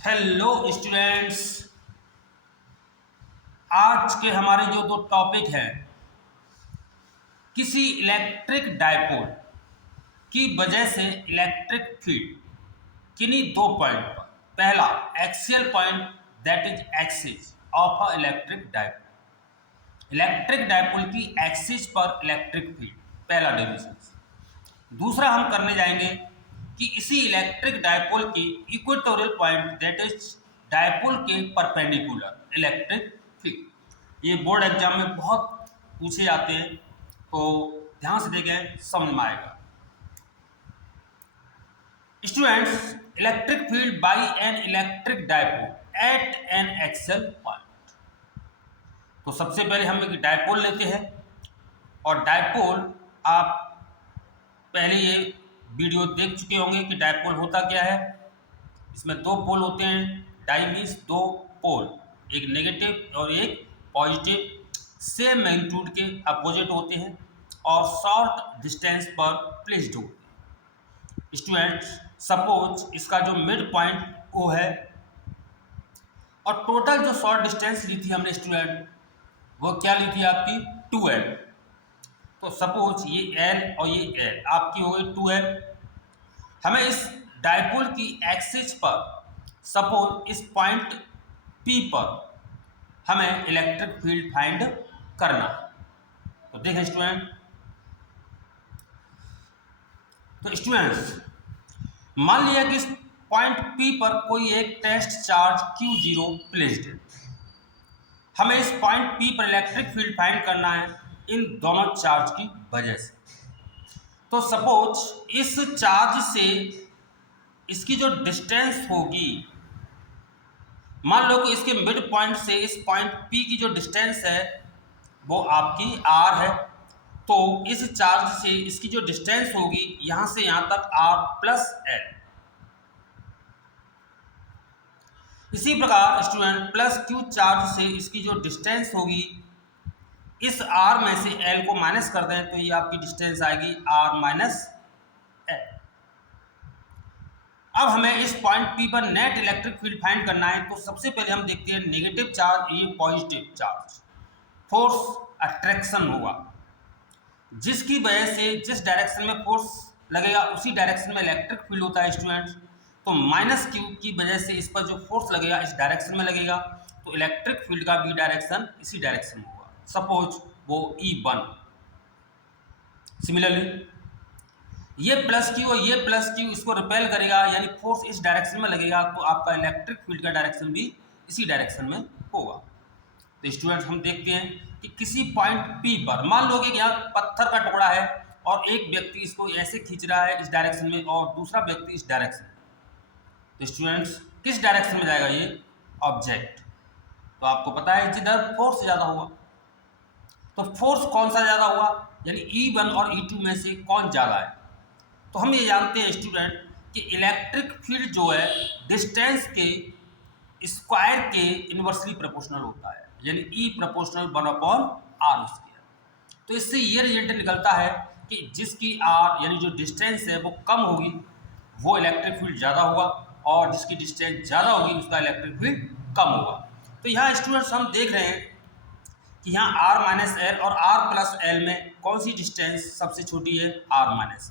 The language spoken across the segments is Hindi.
Hello students. आज के हमारे जो दो टॉपिक हैं, किसी इलेक्ट्रिक डायपोल की वजह से इलेक्ट्रिक फील्ड किन्हीं दो पॉइंट पर। पहला, axial point that is axis of a electric dipole की एक्सिस पर इलेक्ट्रिक फील्ड, पहला डेफिनेशन। दूसरा हम करने जाएंगे कि इसी इलेक्ट्रिक डायपोल की equatorial point that is dipole के परपेंडिकुलर इलेक्ट्रिक फील्ड। ये बोर्ड एग्जाम में बहुत पूछे जाते हैं, तो ध्यान से देखें, समझ में आएगा। Students, electric field by an electric dipole at an axial point. तो सबसे पहले हम एक डायपोल लेते हैं, और डायपोल आप पहले ये वीडियो देख चुके होंगे कि डायपोल होता क्या है। इसमें दो पोल होते हैं। डाई मीन्स दो पोल, एक नेगेटिव और एक पॉजिटिव, सेम मैग्नीट्यूड के अपोजिट होते हैं और शॉर्ट डिस्टेंस पर प्लेस्ड होते हैं। स्टूडेंट, सपोज इसका जो मिड पॉइंट ओ है और टोटल जो शॉर्ट डिस्टेंस ली थी हमने स्टूडेंट, वो क्या ली थी आपकी 2L। तो सपोज ये L और ये L आपकी हो गई 2L। हमें इस डायपोल की एक्सिस पर, सपोज इस पॉइंट P पर हमें इलेक्ट्रिक फील्ड फाइंड करना। तो देखें स्टूडेंट, तो स्टूडेंट्स मान लिया कि इस पॉइंट P पर कोई एक टेस्ट चार्ज Q0 प्लेस्ड है। हमें इस पॉइंट P पर इलेक्ट्रिक फील्ड फाइंड करना है इन दोनों चार्ज की वजह से। तो सपोज इस चार्ज से इसकी जो डिस्टेंस होगी, मान लो कि इसके मिड पॉइंट से इस पॉइंट P की जो डिस्टेंस है वो आपकी R है। तो इस चार्ज से इसकी जो डिस्टेंस होगी यहां से यहां तक R+L। इसी प्रकार स्टूडेंट प्लस Q चार्ज से इसकी जो डिस्टेंस होगी, इस R में से L को माइनस कर दें तो ये आपकी डिस्टेंस आएगी R-L। अब हमें इस पॉइंट P पर नेट इलेक्ट्रिक फील्ड फाइंड करना है। तो सबसे पहले हम देखते हैं नेगेटिव चार्ज, ये पॉजिटिव चार्ज, फोर्स अट्रैक्शन होगा, जिसकी वजह से जिस डायरेक्शन में फोर्स लगेगा उसी डायरेक्शन में इलेक्ट्रिक फील्ड होता है स्टूडेंट्स। तो -Q की वजह से इस पर जो फोर्स लगेगा इस डायरेक्शन में लगेगा, तो इलेक्ट्रिक फील्ड का भी डायरेक्शन इसी डायरेक्शन में होगा। सपोज वो E1। सिमिलरली ये +Q और ये +Q इसको रिपेल करेगा, यानी फोर्स इस डायरेक्शन में लगेगा, तो आपका इलेक्ट्रिक फील्ड का डायरेक्शन भी इसी डायरेक्शन में होगा। तो स्टूडेंट्स हम देखते हैं कि किसी पॉइंट P पर मान लो कि यहाँ पत्थर का टुकड़ा है और एक व्यक्ति इसको ऐसे खींच रहा है इस डायरेक्शन में और दूसरा व्यक्ति इस डायरेक्शन में। तो स्टूडेंट्स किस डायरेक्शन में जाएगा ये ऑब्जेक्ट? तो आपको पता है जिधर फोर्स ज़्यादा हुआ। तो फोर्स कौन सा ज़्यादा हुआ, यानी E1 और E2 में से कौन ज़्यादा है? तो हम ये जानते हैं स्टूडेंट कि इलेक्ट्रिक फील्ड जो है डिस्टेंस के स्क्वायर के इन्वर्सली प्रोपोर्शनल होता है, यानी E∝1/r²। तो इससे ये रिजल्ट निकलता है कि जिसकी r यानी जो डिस्टेंस है वो कम होगी वो इलेक्ट्रिक फील्ड ज़्यादा होगा, और जिसकी डिस्टेंस ज़्यादा होगी उसका इलेक्ट्रिक फील्ड कम होगा। तो यहाँ स्टूडेंट्स हम देख रहे हैं कि यहाँ R-L और R+L में कौन सी डिस्टेंस सबसे छोटी है? R-L।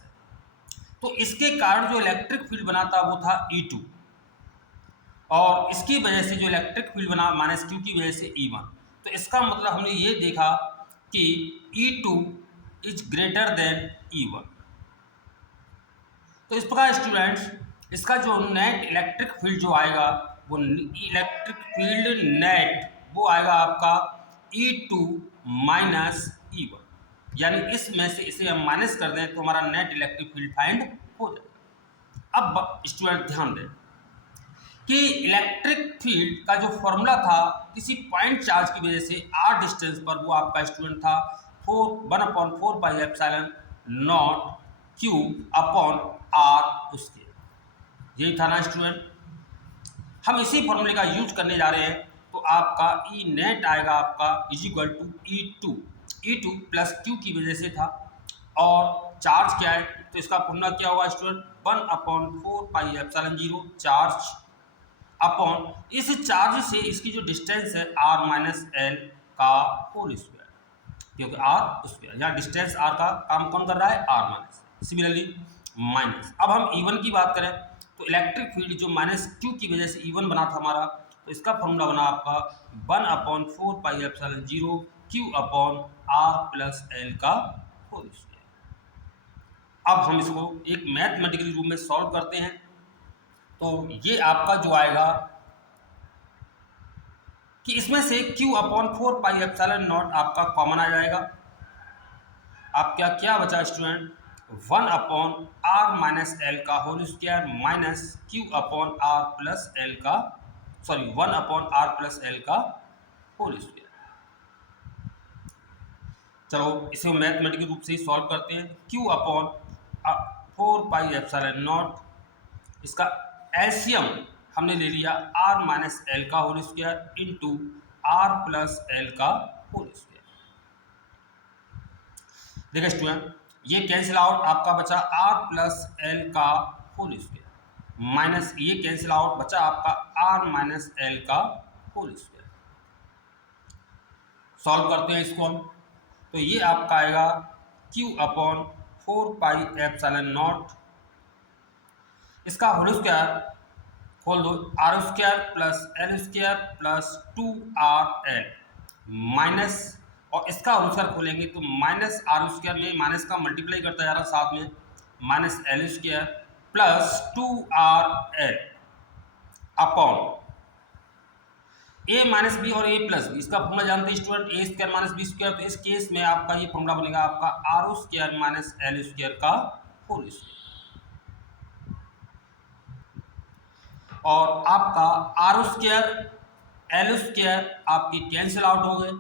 तो इसके कारण जो इलेक्ट्रिक फील्ड बना था वो था E2, और इसकी वजह से जो इलेक्ट्रिक फील्ड बना -Q की वजह से E1। तो इसका मतलब हमने ये देखा कि E2 is greater than E1। तो इस प्रकार स्टूडेंट्स इसका जो नेट इलेक्ट्रिक फील्ड जो आएगा वो इलेक्ट्रिक फील्ड नेट वो आएगा आपका E2 - E1, यानी इसमें से इसे हम माइनस कर दें तो हमारा नेट इलेक्ट्रिक फील्ड फाइंड हो जाए। अब स्टूडेंट ध्यान दें कि इलेक्ट्रिक फील्ड का जो फॉर्मूला था किसी पॉइंट चार्ज की वजह से r डिस्टेंस पर, वो आपका स्टूडेंट था 1/4πε0 Q/r उसके। यही था ना स्टूडेंट। हम इसी फॉर्मूले का यूज करने जा रहे हैं। तो आपका ई नेट आएगा आपका = E2 प्लस Q की वजह से था, और चार्ज क्या है तो इसका फॉर्मूला क्या होगा स्टूडेंट? 1/4πε0 चार्ज अपॉन इस चार्ज से इसकी जो डिस्टेंस है r माइनस एल का होल स्क्वायर, क्योंकि आर स्क्वायर यहाँ डिस्टेंस आर का काम कौन कर रहा है, आर माइनस। सिमिलरली माइनस, अब हम E1 की बात करें तो इलेक्ट्रिक फील्ड जो माइनस क्यू की वजह से E1 बना था हमारा, तो इसका फॉर्मूला बना आपका 1/4πε0 Q upon R plus L का होल स्क्वायर। अब हम इसको एक मैथमेटिकल रूप में सॉल्व करते हैं, तो ये आपका जो आएगा कि इसमें से Q अपॉन 4πε0 आपका कॉमन आ जाएगा। आपका क्या बचा स्टूडेंट, 1/r माइनस एल का whole square minus Q upon R plus L का, सॉरी 1/r प्लस एल का होल स्क्वायर। चलो इसे मैथमेटिकल रूप से ही सॉल्व करते हैं। Q अपॉन 4πε0, इसका एलसीएम हमने ले लिया r माइनस एल का whole square into R plus L का होल स्क्वायर। देखिए स्टूडेंट, ये कैंसिल आउट, आपका बचा r प्लस एल का होल स्क्वायर माइनस ये कैंसिल आउट, बचा आपका r माइनस एल का होल स्क्वायर। सॉल्व करते हैं इसको हम, तो ये आपका आएगा Q अपॉन 4πε0, इसका होल स्क्वायर खोल दो, R square plus L square plus 2rl minus, और इसका होल स्क्वायर खोलेंगे तो माइनस आर स्क्वायर में माइनस का मल्टीप्लाई करता जा रहा साथ में, minus L square plus 2rl upon A minus B और ए प्लस बी, इसका फॉर्मूला जानते हैं student, A square minus B square. तो इस केस में आपका ये फॉर्मूला बनेगा आपका R square minus L square का होल स्क्वायर, और आपका आर स्क्वायर एल स्क्वायर आपकी कैंसिल आउट हो गए,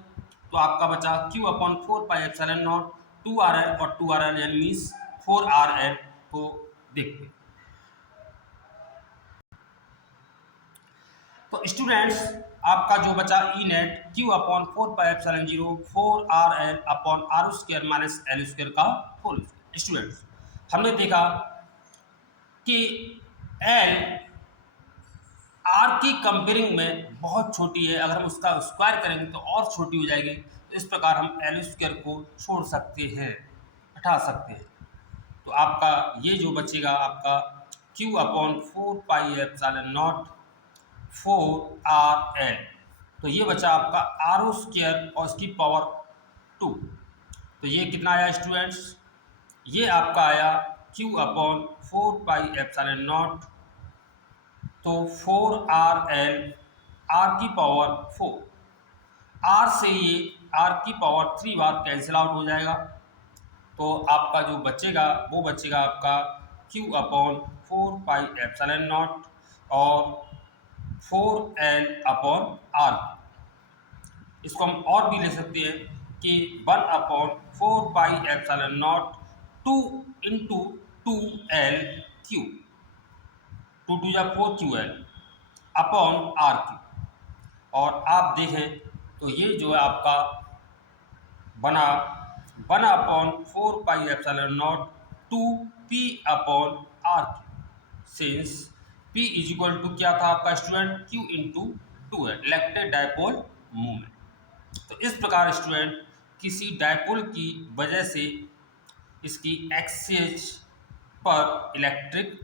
तो आपका बचा Q अपॉन 4πε0 2rl और 2rl यानी मीन्स 4rl को देखते हैं। तो स्टूडेंट्स आपका जो बचा E net Q upon 4πε0 4rl upon R square minus L square का होल स्क्वायर। स्टूडेंट्स हमने देखा कि L R की कंपेयरिंग में बहुत छोटी है, अगर हम उसका स्क्वायर करेंगे तो और छोटी हो जाएगी, तो इस प्रकार हम एल स्क्वायर को छोड़ सकते हैं, हटा सकते हैं। तो आपका ये जो बचेगा आपका Q अपॉन 4πε0 4rl, तो ये बचा आपका आर स्क्वायर और इसकी पावर 2, तो ये कितना आया स्टूडेंट्स, ये आपका आया Q अपॉन 4πε0, तो 4rl r की पावर 4, r से ये r की पावर 3 बार कैंसिल आउट हो जाएगा, तो आपका जो बचेगा वो बचेगा आपका Q अपॉन 4πε0 और 4l अपॉन r। इसको हम और भी ले सकते हैं कि 1/4πε0 2 इंटू 2l क्यू, 2 2 या 4ql अपॉन आर क्यू, और आप देखें तो ये जो है आपका बना 1/4πε0 2p upon R Q, since p is equal to क्या था आपका स्टूडेंट, q इंटू 2 है, इलेक्ट्रिक डायपोल मूवमेंट। तो इस प्रकार स्टूडेंट किसी डायपोल की वजह से इसकी एक्सिस पर इलेक्ट्रिक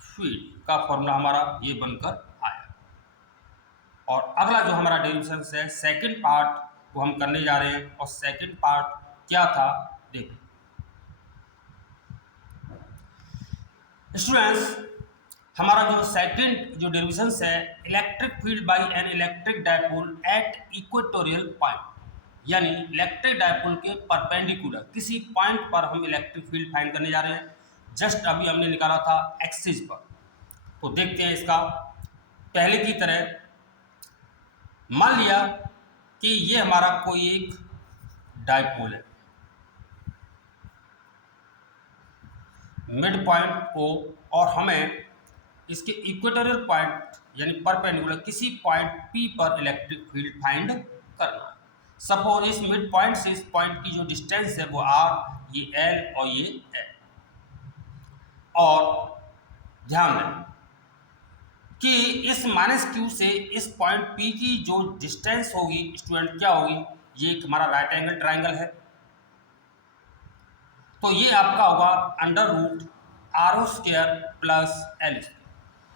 फील्ड का फॉर्मूला हमारा ये बनकर आया। और अगला जो हमारा डेरिवेशन है सेकंड पार्ट वो हम करने जा रहे हैं, और सेकंड पार्ट क्या था देखिए स्टूडेंट्स, हमारा जो सेकंड जो डेरिवेशन है electric field by an electric dipole at equatorial point, यानी इलेक्ट्रिक डायपोल के परपेंडिकुलर किसी पॉइंट पर हम इलेक्ट्रिक फील्ड फाइंड करने जा रहे हैं। जस्ट अभी हमने निकाला था एक्सिस पर, तो देखते हैं इसका। पहले की तरह मान लिया कि ये हमारा कोई एक डायपोल है, मिड पॉइंट O, और हमें इसके इक्वेटोरियल पॉइंट यानी परपेंडिकुलर किसी पॉइंट P पर इलेक्ट्रिक फील्ड फाइंड करना है। सपोज इस मिड पॉइंट से इस पॉइंट की जो डिस्टेंस है वो r, ये l और ये l। और ध्यान दें कि इस माइनस क्यू से इस पॉइंट पी की जो डिस्टेंस होगी स्टूडेंट क्या होगी, ये एक हमारा राइट एंगल ट्राइंगल है, तो ये आपका होगा under root R square plus L square.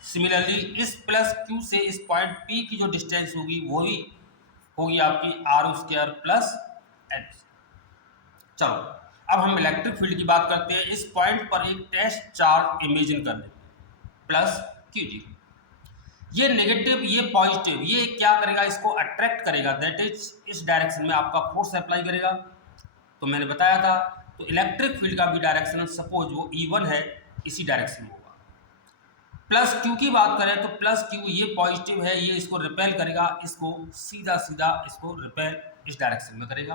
Similarly इस प्लस क्यू से इस पॉइंट पी की जो डिस्टेंस होगी वो ही होगी आपकी आर स्क्वायर प्लस एल। चलो अब हम इलेक्ट्रिक फील्ड की बात करते हैं। इस पॉइंट पर एक टेस्ट चार्ज इमेजिन कर लेते हैं प्लस क्यू जी, ये नेगेटिव ये पॉजिटिव, ये क्या करेगा, इसको अट्रैक्ट करेगा, दैट इज इस डायरेक्शन में आपका फोर्स अप्लाई करेगा। तो मैंने बताया था, तो इलेक्ट्रिक फील्ड का भी डायरेक्शन सपोज वो E1 है, इसी डायरेक्शन में होगा। प्लस क्यू की बात करें तो प्लस क्यू ये पॉजिटिव है, ये इसको रिपेल करेगा, इसको सीधा सीधा इसको रिपेल इस डायरेक्शन में करेगा।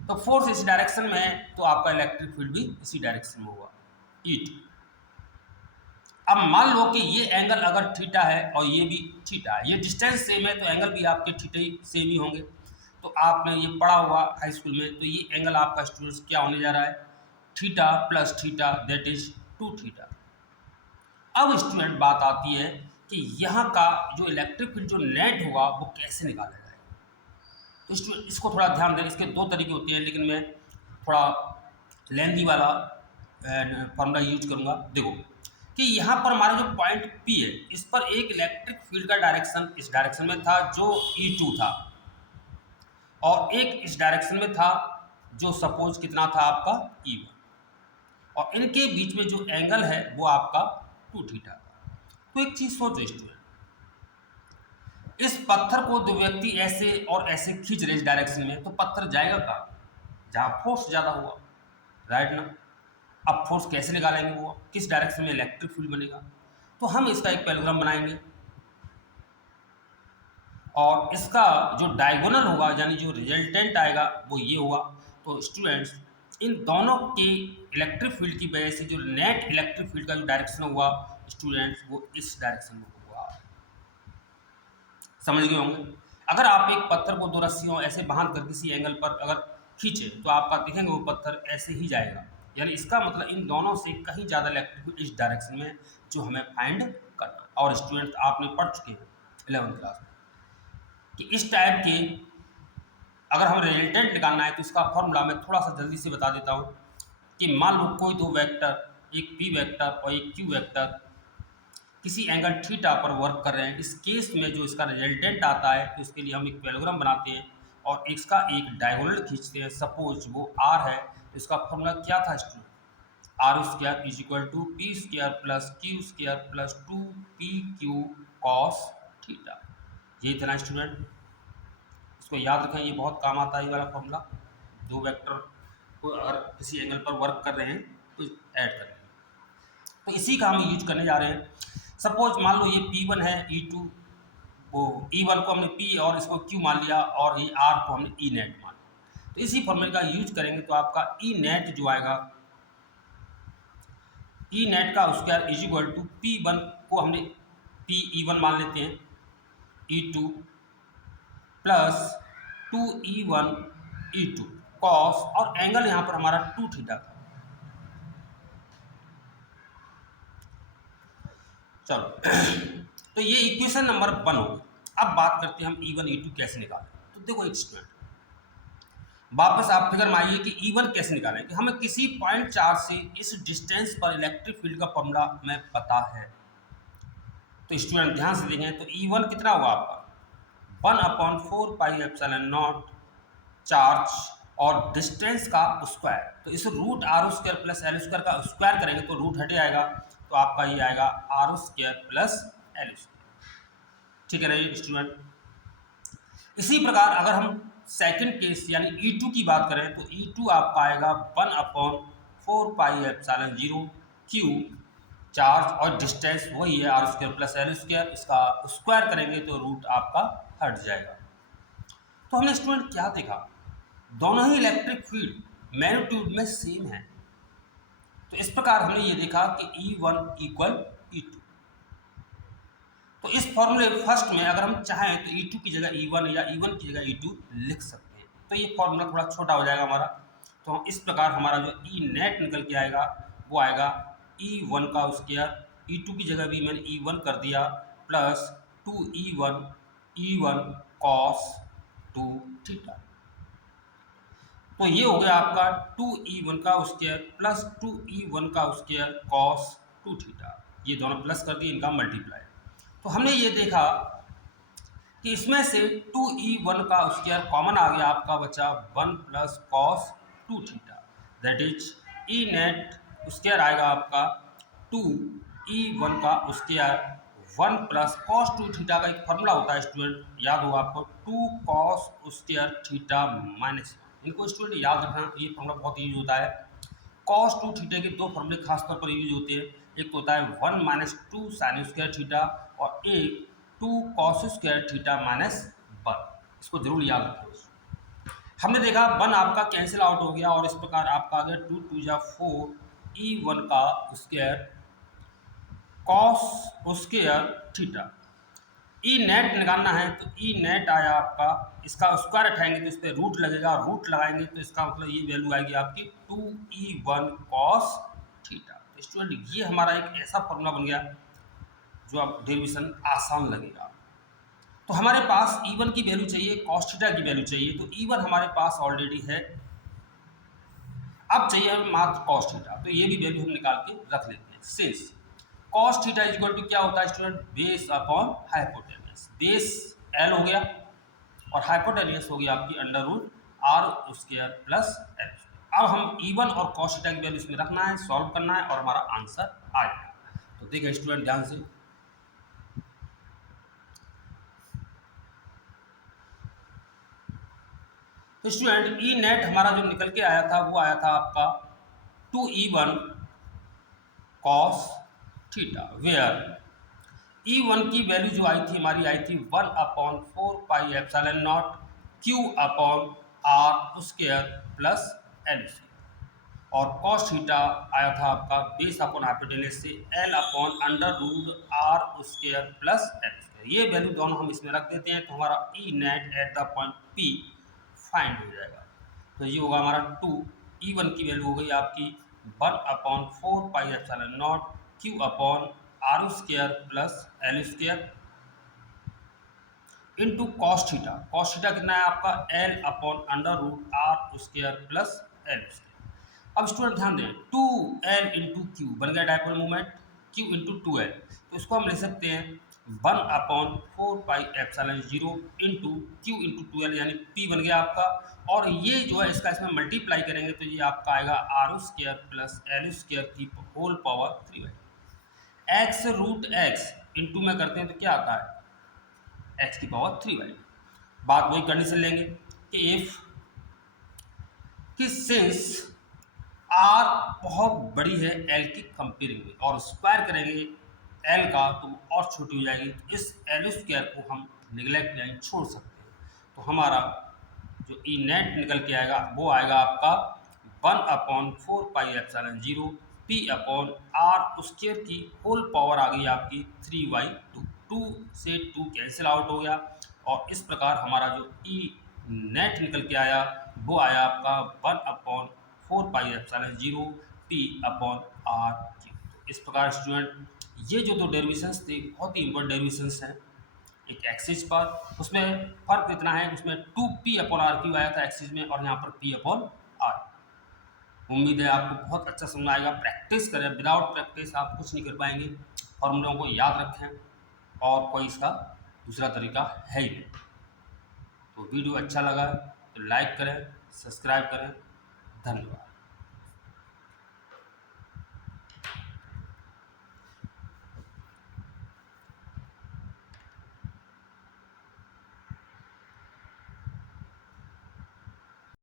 तो फोर्स इस डायरेक्शन में है, तो आपका इलेक्ट्रिक फील्ड भी इसी डायरेक्शन में होगा E2। अब मान लो कि ये एंगल अगर थीटा है और ये भी थीटा है, ये डिस्टेंस सेम है, तो एंगल भी आपके थीटा ही सेम ही होंगे। तो आपने ये पढ़ा हुआ हाई स्कूल में, तो ये एंगल आपका स्टूडेंट्स क्या होने जा रहा है, theta plus theta, that is 2 theta. अब स्टूडेंट बात आती है कि यहाँ का जो इलेक्ट्रिक फील्ड जो नेट होगा वो कैसे निकाला जाएगा। तो स्टूडेंट इसको थोड़ा ध्यान दें, इसके 2 तरीके होते हैं, लेकिन मैं थोड़ा लेंथी वाला फॉर्मूला यूज करूँगा। देखो कि यहाँ पर हमारा जो पॉइंट P है, इस पर एक इलेक्ट्रिक फील्ड का डायरेक्शन इस डायरेक्शन में था जो E2 था, और एक इस डायरेक्शन में था जो सपोज कितना था आपका E1, और इनके बीच में जो एंगल है वो आपका 2 थीटा था। तो एक चीज़ सोचो स्टूडेंट, इस पत्थर को दो व्यक्ति ऐसे और ऐसे खींच रहे इस डायरेक्शन में, तो पत्थर जाएगा कहाँ, जहाँ फोर्स ज़्यादा हुआ, राइट ना। अब फोर्स कैसे निकालेंगे, वो किस डायरेक्शन में इलेक्ट्रिक फील्ड बनेगा। तो हम इसका एक पैराग्राम बनाएंगे, और इसका जो डायगोनल होगा यानी जो रिजल्टेंट आएगा वो ये होगा। तो स्टूडेंट्स इन दोनों के इलेक्ट्रिक फील्ड की वजह से जो नेट इलेक्ट्रिक फील्ड का जो डायरेक्शन हुआ स्टूडेंट्स वो इस डायरेक्शन में हुआ, समझ गए होंगे। अगर आप एक पत्थर को 2 रस्सियों ऐसे बांध कर किसी एंगल पर अगर खींचे तो आपका देखेंगे वो पत्थर ऐसे ही जाएगा, यानी इसका मतलब इन दोनों से कहीं ज़्यादा इलेक्ट्रिक फील्ड इस डायरेक्शन में जो हमें फाइंड करना। और स्टूडेंट आपने पढ़ चुके हैं 11th क्लास में कि इस टाइप के अगर हम रिजल्टेंट निकालना है तो इसका फॉर्मूला मैं थोड़ा सा जल्दी से बता देता हूँ कि मान लो कोई 2 वेक्टर, एक P वेक्टर और एक Q वेक्टर किसी एंगल थीटा पर वर्क कर रहे हैं। इस केस में जो इसका रिजल्टेंट आता है तो इसके लिए हम एक पैराग्राम बनाते हैं और इसका एक डायगोनल खींचते हैं, सपोज वो R है, तो इसका फॉर्मूला क्या था student, R square is equal to P square plus Q square plus 2PQ cos theta. यही था ना स्टूडेंट, इसको याद रखें, ये बहुत काम आता है ये वाला फॉर्मूला। 2 वेक्टर को अगर किसी एंगल पर वर्क कर रहे हैं तो ऐड कर लें, तो इसी का हम यूज करने जा रहे हैं। सपोज मान लो ये P1 है, E2 वो E1 को हमने P और इसको Q मान लिया और ये R को हमने E नेट मान लिया। तो इसी फॉर्मूले का यूज करेंगे तो आपका E नेट जो आएगा, E नेट का square is equal to P1 को हमने PE1 मान लेते हैं, E2 plus 2E1 E2 cos, और एंगल यहाँ पर हमारा 2 थीटा था। चलो तो ये इक्वेशन नंबर 1 होगी। अब बात करते हैं हम E1 E2 कैसे निकालें। तो देखो एक स्टूडेंट वापस आप फिगर में आइए कि E1 कैसे निकालें, कि हमें किसी पॉइंट चार्ज से इस डिस्टेंस पर इलेक्ट्रिक फील्ड का फॉर्मूला हमें पता है। तो स्टूडेंट ध्यान से देखें, तो E1 कितना हुआ आपका 1/4πε0 चार्ज और डिस्टेंस का स्क्वायर, तो इस root R square plus L square का स्क्वायर करेंगे तो रूट हटे आएगा, तो आपका ये आएगा R square plus L square. ठीक है ना ये स्टूडेंट। इसी प्रकार अगर हम सेकंड केस यानी E2 की बात करें तो E2 आपका आएगा 1/4πε0 क्यू चार्ज और डिस्टेंस वही है R square plus L square, इसका स्क्वायर करेंगे तो रूट आपका हट जाएगा। तो हमने स्टूडेंट क्या देखा, दोनों ही इलेक्ट्रिक फील्ड मैग्नीट्यूड में सेम है। तो इस प्रकार हमने ये देखा कि E1 इक्वल E2। तो इस फॉर्मूले फर्स्ट में अगर हम चाहें तो E2 की जगह E1 या E1 की जगह E2 लिख सकते हैं। तो ये फॉर्मूला थोड़ा छोटा हो जाएगा हमारा, तो हम इस प्रकार हमारा जो E नेट निकल के आएगा वो आएगा E1 का स्क्वायर, E2 की जगह भी मैंने E1 कर दिया प्लस 2E1 कॉस 2 थीटा। तो ये हो गया आपका 2E1 का स्क्वायर प्लस 2E1 का स्क्वायर कॉस 2 थीटा। ये दोनों प्लस कर दिए, इनका मल्टीप्लाई। तो हमने ये देखा कि इसमें से 2E1 का स्क्वायर कॉमन आ गया, आपका बचा 1 plus cos 2 theta, that is E net square आएगा आपका 2E1 का स्क्वायर 1 प्लस कॉस 2 थीटा का एक फॉर्मूला होता है स्टूडेंट, याद होगा आपको, 2 कॉस स्क्वायर थीटा माइनस। इनको स्टूडेंट याद रखना, ये फॉर्मूला बहुत यूज होता है। कॉस 2 थीटा के दो फॉर्मूले खासतौर पर यूज होते हैं, एक तो होता है 1 माइनस 2 साइन स्क्वायर थीटा और एक 2 कॉस स्क्वायर थीटा माइनस 1। इसको जरूर याद रखें। हमने देखा 1 आपका कैंसिल आउट हो गया और इस प्रकार आपका आ गया 2 2 जा 4 E1 का square cos square theta. E net निकालना है तो ई नेट आया आपका, इसका स्क्वायर उठाएंगे तो इस पर रूट लगेगा, रूट लगाएंगे तो इसका मतलब ये वैल्यू आएगी आपकी 2E1 कॉस थीटा। तो स्टूडेंट ये हमारा एक ऐसा फॉर्मूला बन गया जो अब डेरिवेशन आसान लगेगा। तो हमारे पास E1 की वैल्यू चाहिए, कॉस थीटा की वैल्यू चाहिए, तो E1 हमारे पास ऑलरेडी है, अब चाहिए हमें मात्र कॉस थीटा, तो ये भी वैल्यू हम निकाल के रख लेते हैं। Since cos theta is equal to क्या होता है student, base upon hypotenuse. Base L हो गया और हाइपोटेन्यूस हो गया आपकी under root R square plus L. अब हम E1 और कॉस थीटा की वैल्यू इसमें रखना है, सॉल्व करना है और हमारा आंसर आ जाएगा। तो देखिए स्टूडेंट ध्यान से, तो स्टूडेंट ई नेट हमारा जो निकल के आया था वो आया था आपका 2E1 cos theta, where E1 की वैल्यू जो आई थी हमारी आई थी 1/4 pi epsilon naught Q upon R square plus L square और कॉस थीटा आया था आपका बेस अपॉन हाइपोटेन्यूस से L upon under root R square plus L square. ये वैल्यू दोनों हम इसमें रख देते हैं तो हमारा E net at the point P find हो जाएगा। तो ये होगा हमारा 2E1 की वैल्यू हो गई आपकी 1/4 pi epsilon naught Q upon R square plus L square into cos theta. Cos theta कितना है आपका L upon under root R square plus L square. अब स्टूडेंट ध्यान दें 2L इंटू क्यू बन गया dipole moment, Q into 2L, तो इसको हम लिख सकते हैं 1/4 pi epsilon 0 into Q into 2L यानी P बन गया आपका। और ये जो है इसका इसमें मल्टीप्लाई करेंगे तो ये आपका आएगा R square plus L square की whole power 3 x root x into में करते हैं तो क्या आता है एक्स की पावर 3। बात वही कंडीशन लेंगे कि इफ कि सिंस आर बहुत बड़ी है एल की कंपेयरिंग में और स्क्वायर करेंगे एल का तो और छोटी हो जाएगी, तो इस एल स्क्वायर को हम निगलेक्ट यानी छोड़ सकते हैं। तो हमारा जो ई नेट निकल के आएगा वो आएगा आपका 1/4 pi epsilon 0 P upon R square की होल पावर आ गई आपकी 3/2। 2 से 2 कैंसिल आउट हो गया और इस प्रकार हमारा जो ई नेट निकल के आया वो आया आपका 1/4 pi epsilon 0 P upon R Q. इस प्रकार स्टूडेंट ये जो दो डेरिवेशंस थे बहुत ही इंपॉर्टेंट डेरिवेशंस हैं। एक एक्सिस पर उसमें फर्क इतना है, उसमें 2P अपॉन आर क्यू आया था एक्सिस में और यहाँ पर P अपॉन आर। उम्मीद है आपको बहुत अच्छा समझ आएगा। प्रैक्टिस करें, विदाउट प्रैक्टिस आप कुछ नहीं कर पाएंगे। फॉर्मूलों को याद रखें और कोई इसका दूसरा तरीका है ही नहीं। तो वीडियो अच्छा लगा तो लाइक करें, सब्सक्राइब करें। धन्यवाद।